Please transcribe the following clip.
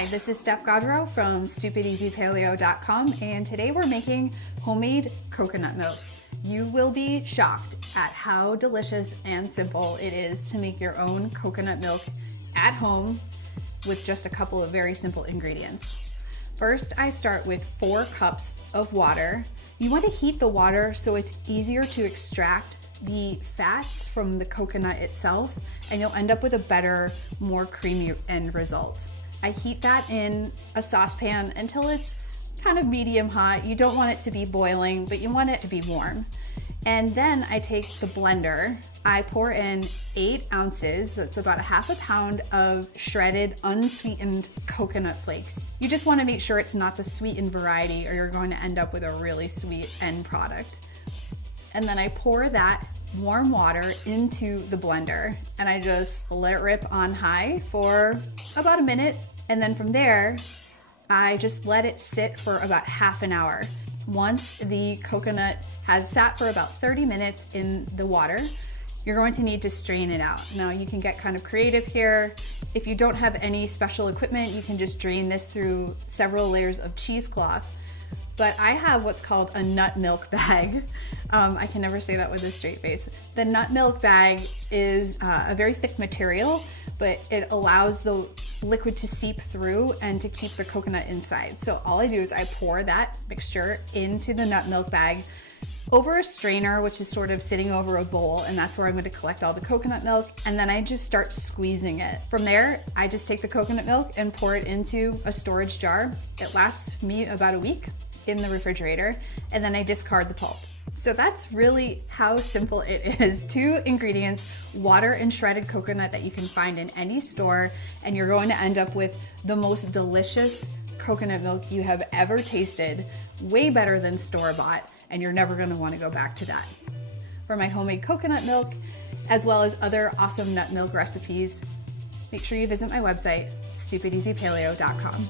Hi, this is Steph Gaudreau from stupideasypaleo.com, and today we're making homemade coconut milk. You will be shocked at how delicious and simple it is to make your own coconut milk at home with just a couple of very simple ingredients. First, I start with 4 cups of water. You want to heat the water so it's easier to extract the fats from the coconut itself, and you'll end up with a better, more creamy end result. I heat that in a saucepan until it's kind of medium hot. You don't want it to be boiling, but you want it to be warm. And then I take the blender, I pour in 8 ounces, that's about a half a pound of shredded unsweetened coconut flakes. You just want to make sure it's not the sweetened variety or you're going to end up with a really sweet end product. And then I pour that warm water into the blender and I just let it rip on high for about a minute. And then from there, I just let it sit for about half an hour. Once the coconut has sat for about 30 minutes in the water, you're going to need to strain it out. Now you can get kind of creative here. If you don't have any special equipment, you can just drain this through several layers of cheesecloth. But I have what's called a nut milk bag. I can never say that with a straight face. The nut milk bag is a very thick material, but it allows the liquid to seep through and to keep the coconut inside. So all I do is I pour that mixture into the nut milk bag over a strainer, which is sort of sitting over a bowl, and that's where I'm going to collect all the coconut milk, and then I just start squeezing it. From there, I just take the coconut milk and pour it into a storage jar. It lasts me about a week in the refrigerator, and then I discard the pulp. So that's really how simple it is. 2 ingredients, water and shredded coconut that you can find in any store, and you're going to end up with the most delicious coconut milk you have ever tasted, way better than store-bought, and you're never going to want to go back to that. For my homemade coconut milk, as well as other awesome nut milk recipes, make sure you visit my website, stupideasypaleo.com.